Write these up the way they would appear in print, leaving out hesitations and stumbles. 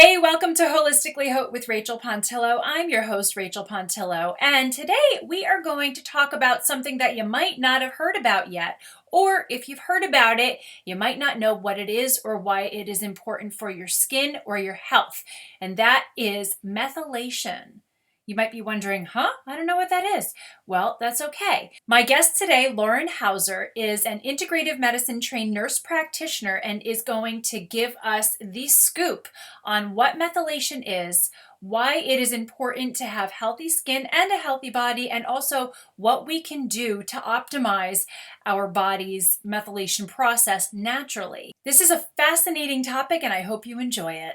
Hey, welcome to Holistically Hope with Rachel Pontillo. I'm your host, Rachel Pontillo, and today we are going to talk about something that you might not have heard about yet, or if you've heard about it, you might not know what it is or why it is important for your skin or your health, and that is methylation. You might be wondering, I don't know what that is. Well, that's okay. My guest today, Lauren Hauser, is an integrative medicine trained nurse practitioner and is going to give us the scoop on what methylation is, why it is important to have healthy skin and a healthy body, and also what we can do to optimize our body's methylation process naturally. This is a fascinating topic, and I hope you enjoy it.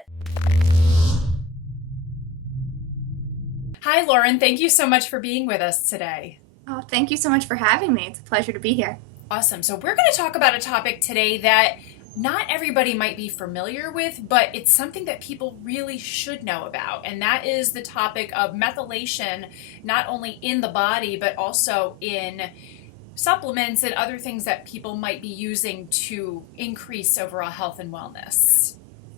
Hi, Lauren. Thank you so much for being with us today. Oh, thank you so much for having me. It's a pleasure to be here. Awesome. So we're going to talk about a topic today that not everybody might be familiar with, but it's something that people really should know about. And that is the topic of methylation, not only in the body, but also in supplements and other things that people might be using to increase overall health and wellness.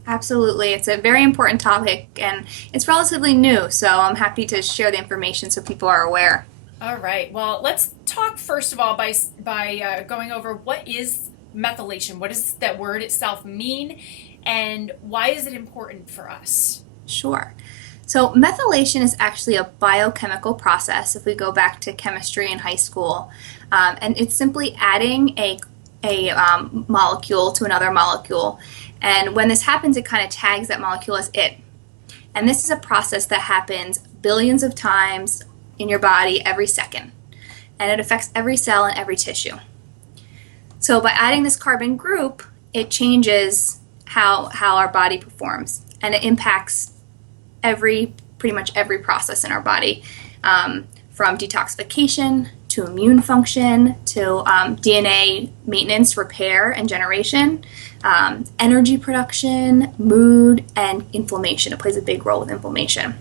Absolutely. It's a very important topic and it's relatively new, so I'm happy to share the information so people are aware. All right. Well, let's talk first of all by going over what is methylation. What does that word itself mean, and why is it important for us? Sure. So, methylation is actually a biochemical process if we go back to chemistry in high school. And it's simply adding a molecule to another molecule. And when this happens, it kind of tags that molecule as it. And this is a process that happens billions of times in your body every second. And it affects every cell and every tissue. So by adding this carbon group, it changes how our body performs. And it impacts pretty much every process in our body, from detoxification to immune function to DNA maintenance, repair, and generation, energy production, mood, and inflammation. It plays a big role with inflammation.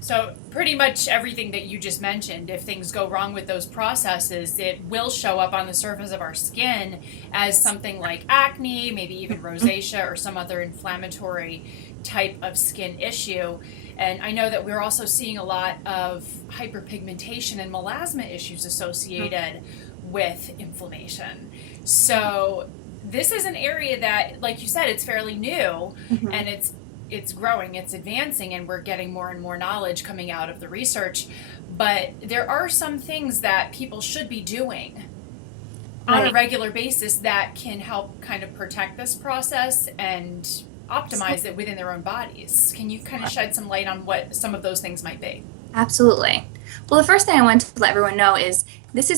So pretty much everything that you just mentioned, if things go wrong with those processes, it will show up on the surface of our skin as something like acne, maybe even rosacea or some other inflammatory type of skin issue. And I know that we're also seeing a lot of hyperpigmentation and melasma issues associated with inflammation. So this is an area that, like you said, it's fairly new, and it's growing, it's advancing, and we're getting more and more knowledge coming out of the research. But there are some things that people should be doing on a regular basis that can help kind of protect this process and optimize it within their own bodies. Can you kind of shed some light on what some of those things might be? Absolutely. Well, the first thing I want to let everyone know is there's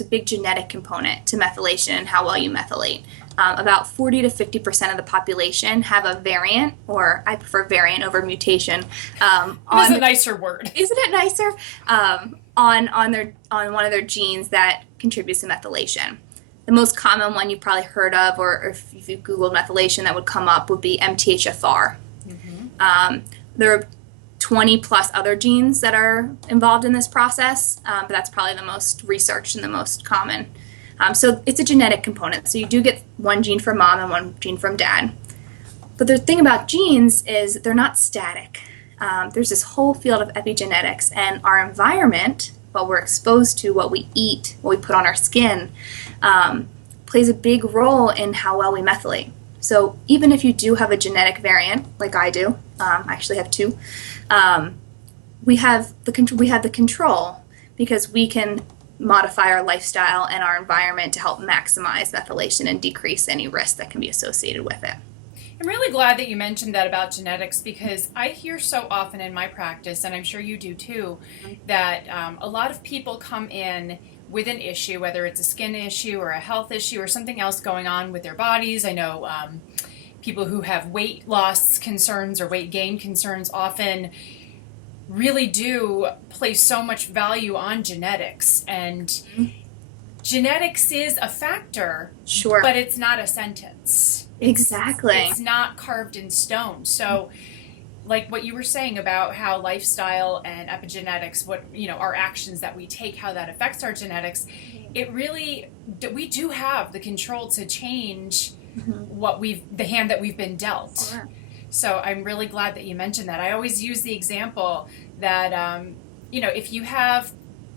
a big genetic component to methylation and how well you methylate. About 40 to 50% of the population have a variant, or I prefer variant over mutation. It's a nicer word. Isn't it nicer? On one of their genes that contributes to methylation. The most common one you've probably heard of, or if you Googled methylation, that would come up would be MTHFR. There are 20 plus other genes that are involved in this process, but that's probably the most researched and the most common. So it's a genetic component. So you do get one gene from mom and one gene from dad. But the thing about genes is they're not static. There's this whole field of epigenetics, and our environment, what we're exposed to, what we eat, what we put on our skin, plays a big role in how well we methylate. So even if you do have a genetic variant, like I do, I actually have two, we have the control because we can modify our lifestyle and our environment to help maximize methylation and decrease any risk that can be associated with it. I'm really glad that you mentioned that about genetics, because I hear so often in my practice, and I'm sure you do too, that a lot of people come in with an issue, whether it's a skin issue or a health issue or something else going on with their bodies. I know people who have weight loss concerns or weight gain concerns often really do place so much value on genetics, and genetics is a factor, Sure. but it's not a sentence. Exactly. It's not carved in stone. So like what you were saying about how lifestyle and epigenetics, our actions that we take, how that affects our genetics, we do have the control to change the hand that we've been dealt. Sure. So I'm really glad that you mentioned that. I always use the example that, if you have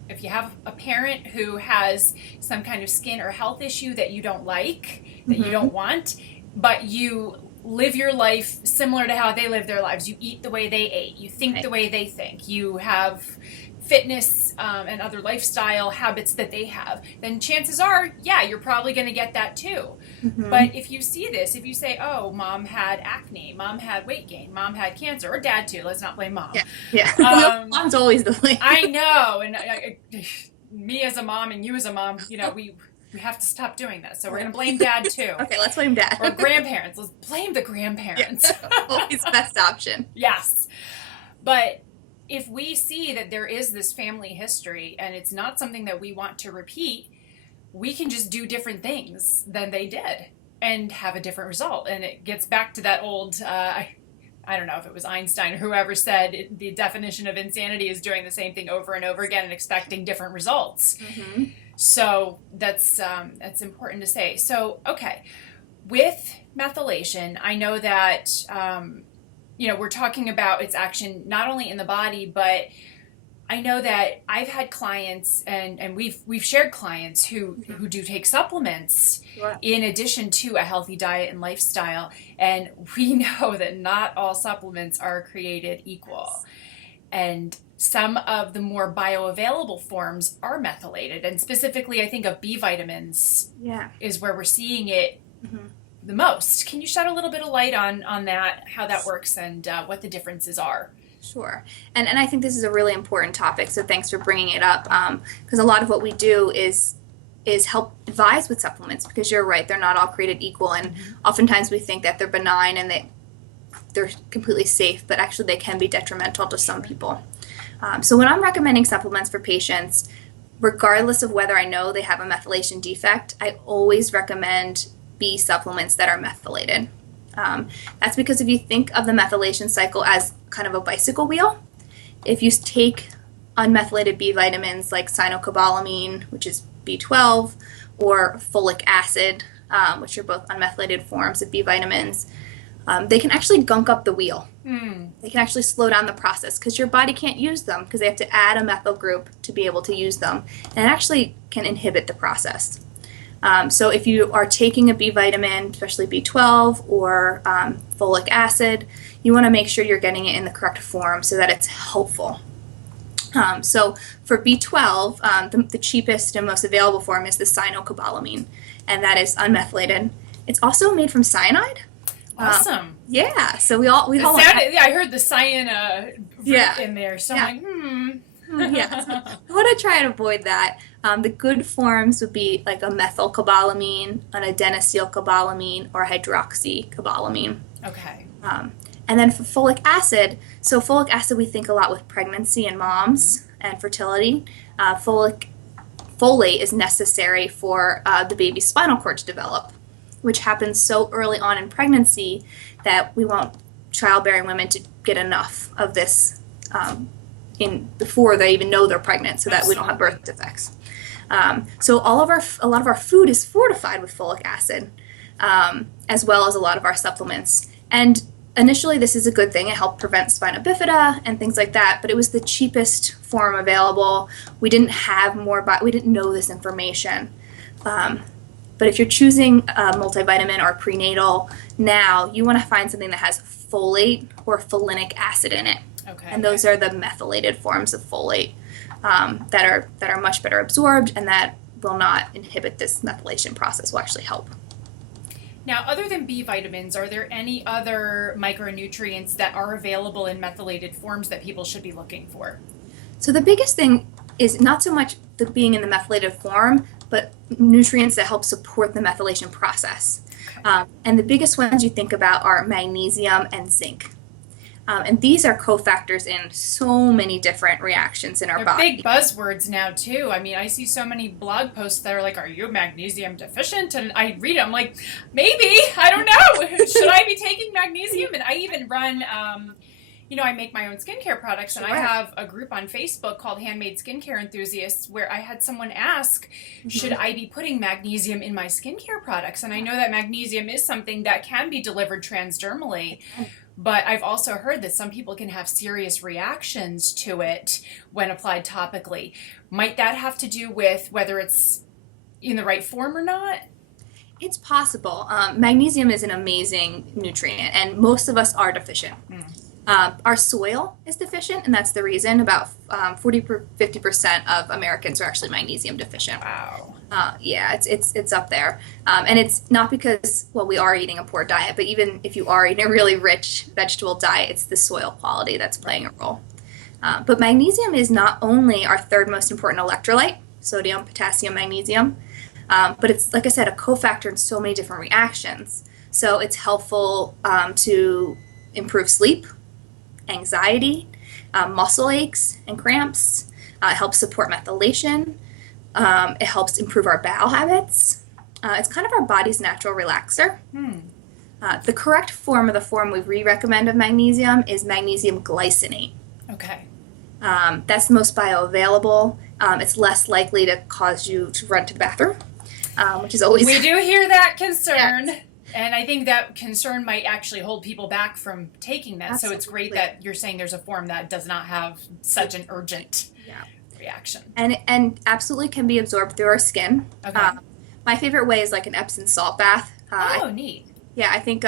a parent who has some kind of skin or health issue that you don't like, that you don't want, but you live your life similar to how they live their lives. You eat the way they ate. You think the way they think. You have fitness and other lifestyle habits that they have. Then chances are, you're probably going to get that too. But if you see this, if you say, oh, mom had acne, mom had weight gain, mom had cancer, or dad too, let's not blame mom. Mom's always the blame. I know. And me as a mom and you as a mom, we have to stop doing this. So we're going to blame dad too. Okay, let's blame dad. Or grandparents. Let's blame the grandparents. Always best option. Yes. But if we see that there is this family history and it's not something that we want to repeat, we can just do different things than they did and have a different result. And it gets back to that old, I don't know if it was Einstein or whoever said the definition of insanity is doing the same thing over and over again and expecting different results. So that's important to say. So, okay, with methylation, I know that, we're talking about its action not only in the body, but I know that I've had clients and we've shared clients who do take supplements in addition to a healthy diet and lifestyle. And we know that not all supplements are created equal. And some of the more bioavailable forms are methylated. And specifically, I think of B vitamins is where we're seeing it the most. Can you shed a little bit of light on that, how that works and what the differences are? Sure. And I think this is a really important topic, so thanks for bringing it up, because a lot of what we do is help advise with supplements, because you're right, they're not all created equal, and oftentimes we think that they're benign and they're completely safe, but actually they can be detrimental to some people. So when I'm recommending supplements for patients, regardless of whether I know they have a methylation defect, I always recommend B supplements that are methylated. That's because if you think of the methylation cycle as kind of a bicycle wheel, if you take unmethylated B vitamins like cyanocobalamin, which is B12, or folic acid, which are both unmethylated forms of B vitamins, they can actually gunk up the wheel. They can actually slow down the process because your body can't use them because they have to add a methyl group to be able to use them, and it actually can inhibit the process. So if you are taking a B vitamin, especially B12 or folic acid, you want to make sure you're getting it in the correct form so that it's helpful. So for B12, the cheapest and most available form is the cyanocobalamin, and that is unmethylated. It's also made from cyanide. Awesome. So we all I heard the cyan root in there, so I'm like, I want to try and avoid that. The good forms would be like a methylcobalamin, an adenosylcobalamin, or hydroxycobalamin. Okay. And then for folic acid, folic acid we think a lot with pregnancy and moms and fertility. Folate is necessary for the baby's spinal cord to develop, which happens so early on in pregnancy that we want childbearing women to get enough of this before they even know they're pregnant, so that we don't have birth defects. So a lot of our food is fortified with folic acid, as well as a lot of our supplements. And initially, this is a good thing. It helped prevent spina bifida and things like that. But it was the cheapest form available. We didn't have we didn't know this information. But if you're choosing a multivitamin or prenatal now, you want to find something that has folate or folinic acid in it. Okay. And those are the methylated forms of folate that are much better absorbed and that will not inhibit this methylation process, will actually help. Now, other than B vitamins, are there any other micronutrients that are available in methylated forms that people should be looking for? So the biggest thing is not so much the being in the methylated form, but nutrients that help support the methylation process. And the biggest ones you think about are magnesium and zinc. And these are cofactors in so many different reactions in our They're body. big buzzwords now, too. I mean, I see so many blog posts that are like, are you magnesium deficient? And I read them like, maybe, I don't know. Should I be taking magnesium? And I even run, I make my own skincare products, and I have a group on Facebook called Handmade Skincare Enthusiasts where I had someone ask, should I be putting magnesium in my skincare products? And I know that magnesium is something that can be delivered transdermally. But I've also heard that some people can have serious reactions to it when applied topically. Might that have to do with whether it's in the right form or not? It's possible. Magnesium is an amazing nutrient, and most of us are deficient. Our soil is deficient, and that's the reason about 50% of Americans are actually magnesium deficient. Wow. Yeah, it's up there, and it's not because we are eating a poor diet, but even if you are eating a really rich vegetable diet, it's the soil quality that's playing a role. But magnesium is not only our third most important electrolyte, sodium, potassium, magnesium, but it's, like I said, a cofactor in so many different reactions. So it's helpful to improve sleep, anxiety, muscle aches and cramps. It helps support methylation. It helps improve our bowel habits. It's kind of our body's natural relaxer. The correct form of the form we recommend of magnesium is magnesium glycinate. Okay. That's the most bioavailable. It's less likely to cause you to run to the bathroom, which is always... We do hear that concern. Yeah. And I think that concern might actually hold people back from taking that. Absolutely. So it's great that you're saying there's a form that does not have such an urgent reaction. And absolutely can be absorbed through our skin. Okay. My favorite way is like an Epsom salt bath. Neat. Yeah, I think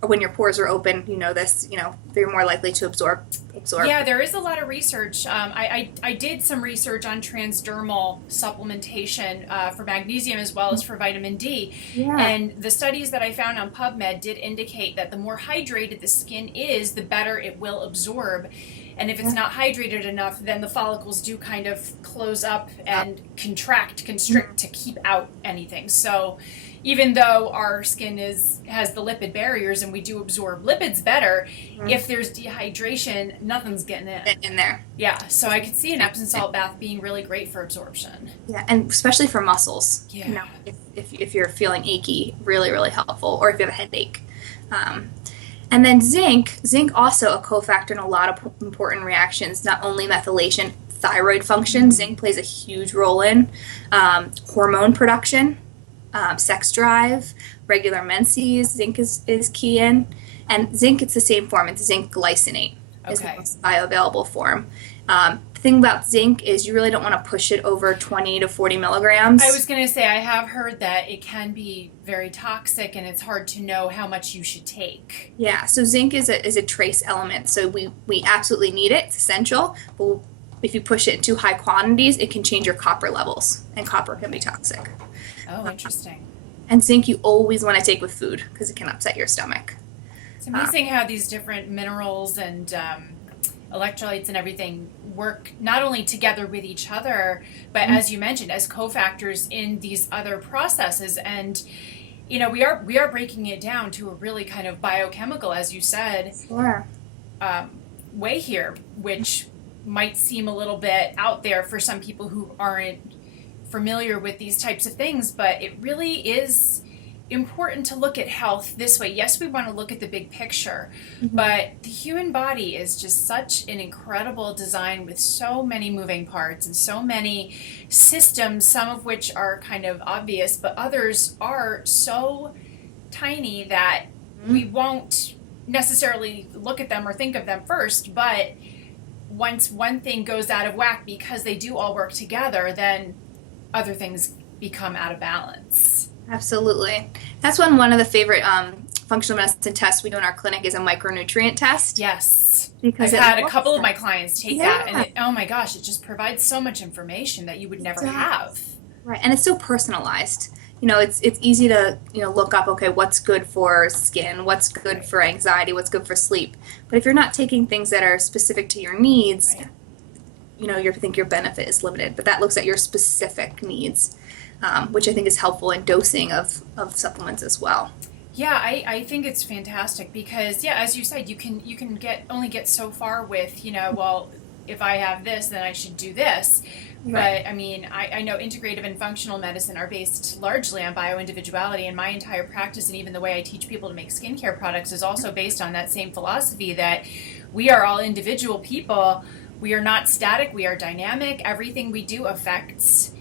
when your pores are open, they're more likely to absorb. Yeah, there is a lot of research. I did some research on transdermal supplementation for magnesium as well as for vitamin D. Yeah. And the studies that I found on PubMed did indicate that the more hydrated the skin is, the better it will absorb. And if it's not hydrated enough, then the follicles do kind of close up and constrict to keep out anything. So even though our skin has the lipid barriers and we do absorb lipids better, if there's dehydration, nothing's getting in there. Yeah, so I could see an Epsom salt bath being really great for absorption. Yeah, and especially for muscles. Yeah. If you're feeling achy, really, really helpful, or if you have a headache. And then zinc also a cofactor in a lot of important reactions, not only methylation, thyroid function. Zinc plays a huge role in hormone production, sex drive, regular menses. Zinc is key in. And zinc, it's the same form. It's zinc glycinate. Is the most bioavailable form. The thing about zinc is you really don't want to push it over 20 to 40 milligrams. I was going to say, I have heard that it can be very toxic and it's hard to know how much you should take. Yeah, so zinc is a trace element, so we absolutely need it. It's essential, but if you push it in too high quantities, it can change your copper levels, and copper can be toxic. Oh, interesting. And zinc you always want to take with food because it can upset your stomach. It's amazing how these different minerals and electrolytes and everything work not only together with each other, but as you mentioned, as cofactors in these other processes. And we are breaking it down to a really kind of biochemical, as you said, way here, which might seem a little bit out there for some people who aren't familiar with these types of things, but it really is important to look at health this way. Yes, we want to look at the big picture, but the human body is just such an incredible design with so many moving parts and so many systems, some of which are kind of obvious, but others are so tiny that we won't necessarily look at them or think of them first, but once one thing goes out of whack because they do all work together, then other things become out of balance. Absolutely. That's one of the favorite functional medicine tests we do in our clinic is a micronutrient test. Yes. Because I've had a couple of my clients take that, and oh my gosh, it just provides so much information that you would never have. Right, and it's so personalized. It's easy to look up, okay, what's good for skin, what's good for anxiety, what's good for sleep. But if you're not taking things that are specific to your needs, you think your benefit is limited. But that looks at your specific needs, which I think is helpful in dosing of supplements as well. Yeah, I think it's fantastic because, as you said, you can only get so far with, well, if I have this, then I should do this. Right. But I mean, I know integrative and functional medicine are based largely on bioindividuality, and my entire practice and even the way I teach people to make skincare products is also based on that same philosophy that we are all individual people. We are not static, we are dynamic. Everything we do affects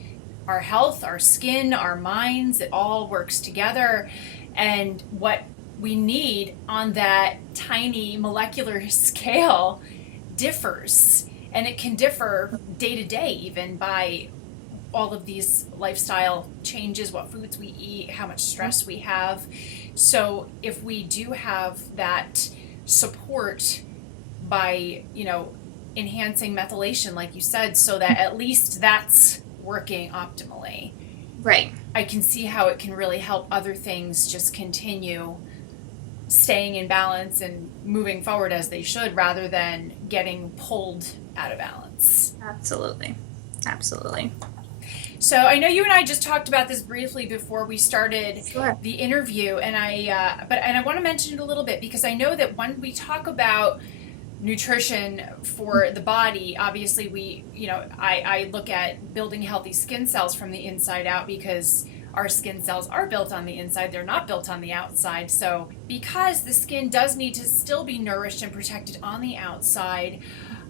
our health, our skin, our minds. It all works together. And what we need on that tiny molecular scale differs. And it can differ day to day, even by all of these lifestyle changes, what foods we eat, how much stress we have. So if we do have that support by, enhancing methylation, like you said, so that at least that's working optimally. Right. I can see how it can really help other things just continue staying in balance and moving forward as they should, rather than getting pulled out of balance. Absolutely. Absolutely. So I know you and I just talked about this briefly before we started Sure. the interview, and I want to mention it a little bit, because I know that when we talk about nutrition for the body, obviously I look at building healthy skin cells from the inside out, because our skin cells are built on the inside, they're not built on the outside. So because the skin does need to still be nourished and protected on the outside,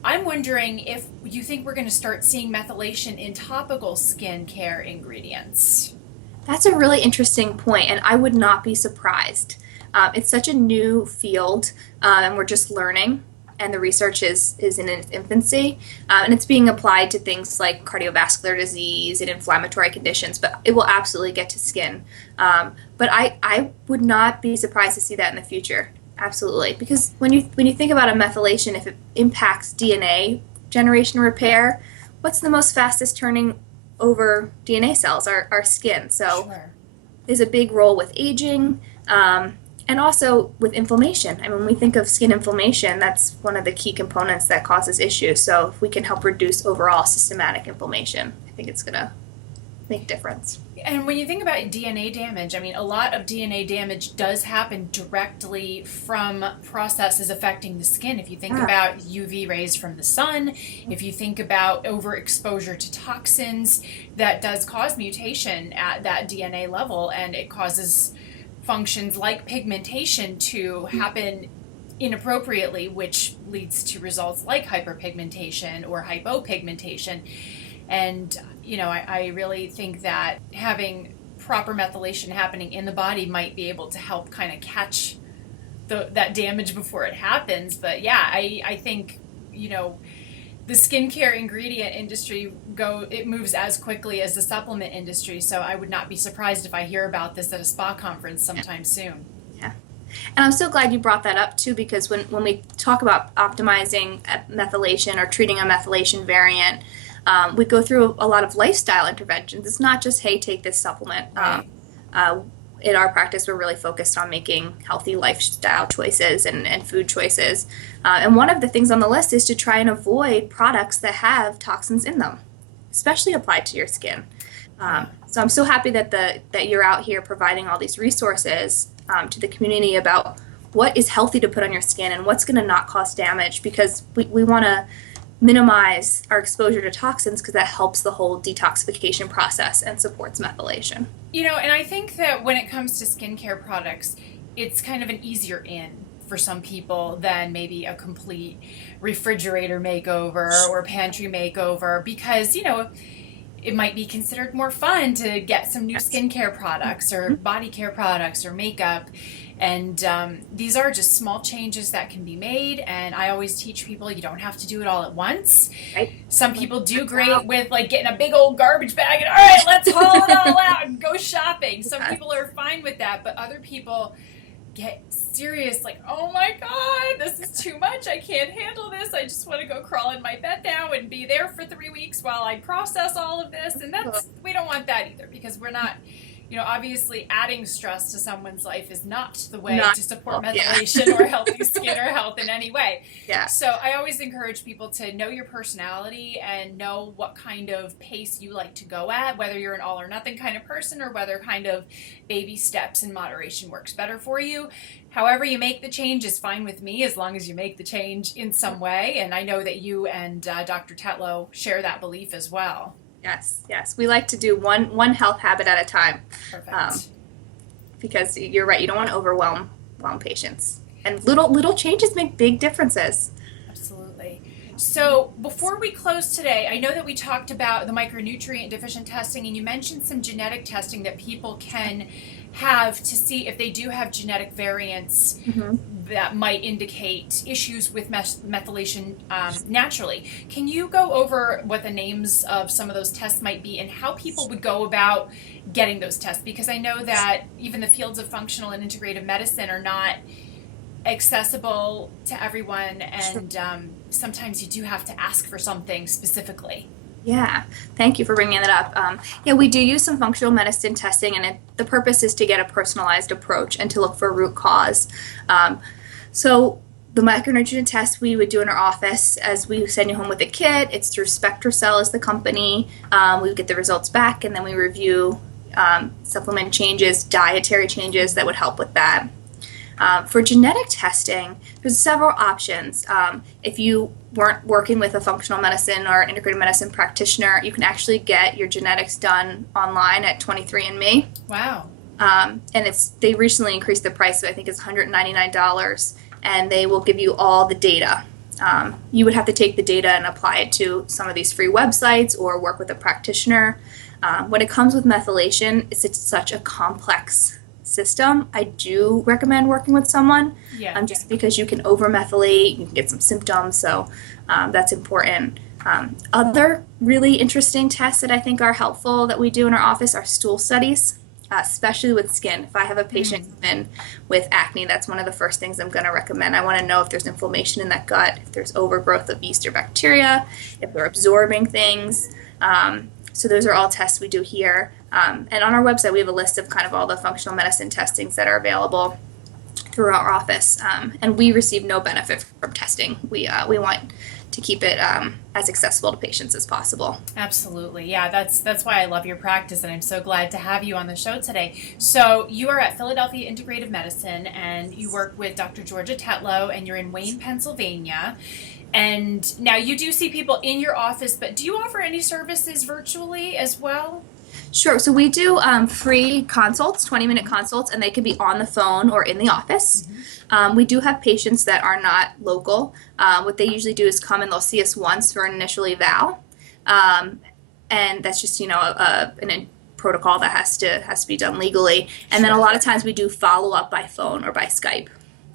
I'm wondering if you think we're going to start seeing methylation in topical skincare ingredients. That's a really interesting point, and I would not be surprised. It's such a new field, and we're just learning, and the research is in its infancy, and it's being applied to things like cardiovascular disease and inflammatory conditions, but it will absolutely get to skin. But I would not be surprised to see that in the future. Absolutely, because when you think about a methylation, if it impacts DNA generation repair, what's the most fastest turning over DNA cells? Our skin. So Sure. there's a big role with aging, and also with inflammation. I mean, when we think of skin inflammation, that's one of the key components that causes issues. So if we can help reduce overall systematic inflammation, I think it's going to make a difference. And when you think about DNA damage, I mean, a lot of DNA damage does happen directly from processes affecting the skin. If you think about UV rays from the sun, if you think about overexposure to toxins, that does cause mutation at that DNA level, and it causes functions like pigmentation to happen inappropriately, which leads to results like hyperpigmentation or hypopigmentation. And I really think that having proper methylation happening in the body might be able to help kind of catch that damage before it happens. But yeah, I think the skincare ingredient industry it moves as quickly as the supplement industry. So I would not be surprised if I hear about this at a spa conference sometime soon. Yeah. And I'm so glad you brought that up too, because when we talk about optimizing methylation or treating a methylation variant, we go through a lot of lifestyle interventions. It's not just, hey, take this supplement. Right. In our practice, we're really focused on making healthy lifestyle choices and food choices. And one of the things on the list is to try and avoid products that have toxins in them, especially applied to your skin. So I'm so happy that you're out here providing all these resources to the community about what is healthy to put on your skin and what's going to not cause damage, because we want to minimize our exposure to toxins, because that helps the whole detoxification process and supports methylation. And I think that when it comes to skincare products, it's kind of an easier in for some people than maybe a complete refrigerator makeover or pantry makeover, because, it might be considered more fun to get some new skincare products or body care products or makeup. And these are just small changes that can be made. And I always teach people you don't have to do it all at once. Right. Some people do great with getting a big old garbage bag and, all right, let's haul it all out and go shopping. Some people are fine with that, but other people get serious, like, oh my God, this is too much. I can't handle this. I just want to go crawl in my bed now and be there for 3 weeks while I process all of this. And we don't want that either, because we're not, obviously adding stress to someone's life is not the way to support methylation or healthy skin or health in any way. Yeah. So I always encourage people to know your personality and know what kind of pace you like to go at, whether you're an all or nothing kind of person or whether kind of baby steps and moderation works better for you. However you make the change is fine with me, as long as you make the change in some way. And I know that you and Dr. Tetlow share that belief as well. Yes. We like to do one health habit at a time. Perfect. Because you're right, you don't want to overwhelm patients. And little changes make big differences. Absolutely. So before we close today, I know that we talked about the micronutrient deficient testing, and you mentioned some genetic testing that people can have to see if they do have genetic variants that might indicate issues with methylation naturally. Can you go over what the names of some of those tests might be and how people would go about getting those tests? Because I know that even the fields of functional and integrative medicine are not accessible to everyone, and sometimes you do have to ask for something specifically. Yeah, thank you for bringing that up. Yeah, we do use some functional medicine testing, and the purpose is to get a personalized approach and to look for root cause. So the micronutrient test we would do in our office, as we send you home with a kit, it's through SpectraCell as the company. We would get the results back, and then we review supplement changes, dietary changes that would help with that. For genetic testing, there's several options. If you weren't working with a functional medicine or integrative medicine practitioner, you can actually get your genetics done online at 23andMe. Wow. And they recently increased the price, so I think it's $199, and they will give you all the data. You would have to take the data and apply it to some of these free websites or work with a practitioner. When it comes with methylation, it's such a complex system. I do recommend working with someone, just because you can over-methylate, you can get some symptoms, so that's important. Other really interesting tests that I think are helpful that we do in our office are stool studies, especially with skin. If I have a patient come in with acne, that's one of the first things I'm going to recommend. I want to know if there's inflammation in that gut, if there's overgrowth of yeast or bacteria, if they're absorbing things. So those are all tests we do here. And on our website, we have a list of kind of all the functional medicine testings that are available through our office. And we receive no benefit from testing. We want to keep it as accessible to patients as possible. Absolutely. Yeah, that's why I love your practice, and I'm so glad to have you on the show today. So you are at Philadelphia Integrative Medicine, and you work with Dr. Georgia Tetlow, and you're in Wayne, Pennsylvania. And now you do see people in your office, but do you offer any services virtually as well? Sure. So we do free consults, 20-minute consults, and they can be on the phone or in the office. We do have patients that are not local. What they usually do is come and they'll see us once for an initial eval. And that's just, a protocol that has to be done legally. And then a lot of times we do follow-up by phone or by Skype.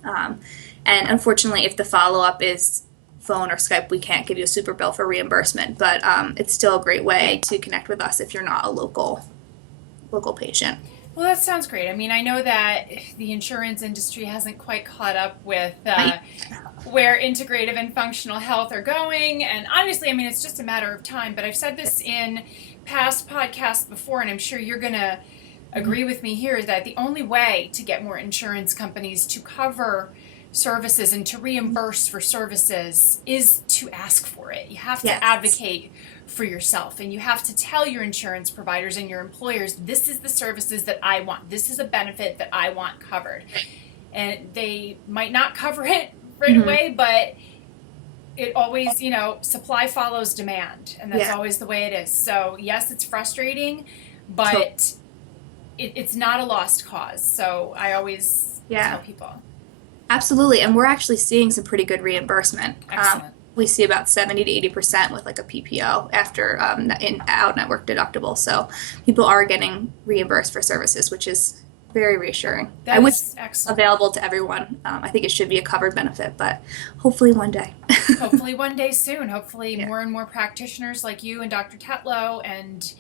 And unfortunately, if the follow-up is phone or Skype, we can't give you a super bill for reimbursement, but it's still a great way to connect with us if you're not a local patient. Well, that sounds great. I mean, I know that the insurance industry hasn't quite caught up with where integrative and functional health are going, and honestly, I mean, it's just a matter of time, but I've said this in past podcasts before, and I'm sure you're going to agree with me here, that the only way to get more insurance companies to cover services and to reimburse for services is to ask for it. You have to advocate for yourself, and you have to tell your insurance providers and your employers, this is the services that I want. This is a benefit that I want covered. And they might not cover it right away, but it always, supply follows demand, and that's always the way it is. So yes, it's frustrating, but it's not a lost cause. So I always tell people. Absolutely, and we're actually seeing some pretty good reimbursement. Excellent. We see about 70 to 80% with like a PPO after out-network deductible. So people are getting reimbursed for services, which is very reassuring. That is excellent. Available to everyone. I think it should be a covered benefit, but hopefully one day. Hopefully one day soon. Hopefully more and more practitioners like you and Dr. Tetlow and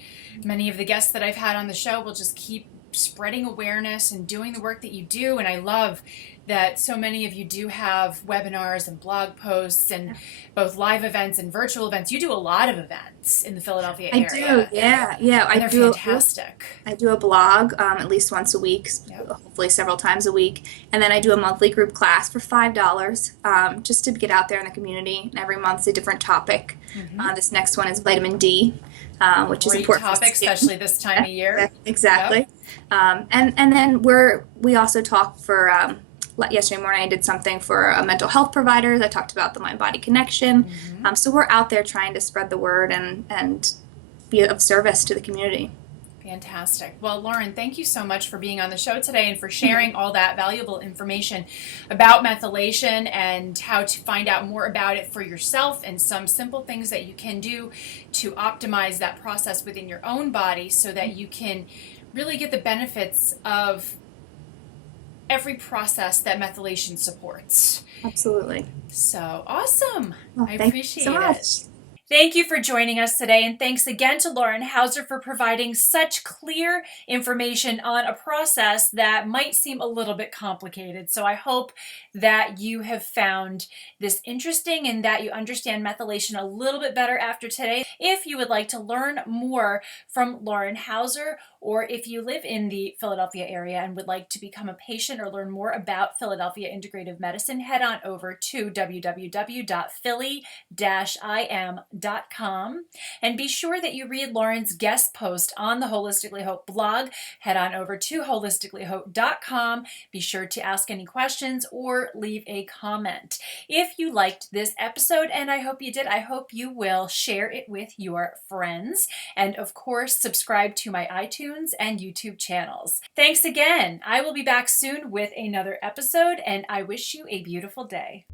many of the guests that I've had on the show will just keep spreading awareness and doing the work that you do. And I love that so many of you do have webinars and blog posts and both live events and virtual events. You do a lot of events in the Philadelphia area. I do, yeah. And they're fantastic. I do a blog at least once a week, hopefully several times a week. And then I do a monthly group class for $5 just to get out there in the community. And every month's a different topic. This next one is vitamin D, which is important. Great topic, especially this time of year. Exactly. Yep. And then we also talk for... yesterday morning I did something for mental health providers. I talked about the mind-body connection. So we're out there trying to spread the word and be of service to the community. Fantastic. Well, Lauren, thank you so much for being on the show today and for sharing all that valuable information about methylation and how to find out more about it for yourself and some simple things that you can do to optimize that process within your own body so that you can really get the benefits of every process that methylation supports. Absolutely. So awesome. Well, I thank you appreciate so it. much. Thank you for joining us today, and thanks again to Lauren Hauser for providing such clear information on a process that might seem a little bit complicated. So I hope that you have found this interesting and that you understand methylation a little bit better after today. If you would like to learn more from Lauren Hauser, or if you live in the Philadelphia area and would like to become a patient or learn more about Philadelphia Integrative Medicine, head on over to www.philly-im.com and be sure that you read Lauren's guest post on the Holistically Hope blog. Head on over to holisticallyhope.com. Be sure to ask any questions or leave a comment. If you liked this episode, and I hope you did, I hope you will share it with your friends. And of course, subscribe to my iTunes and YouTube channels. Thanks again. I will be back soon with another episode, and I wish you a beautiful day.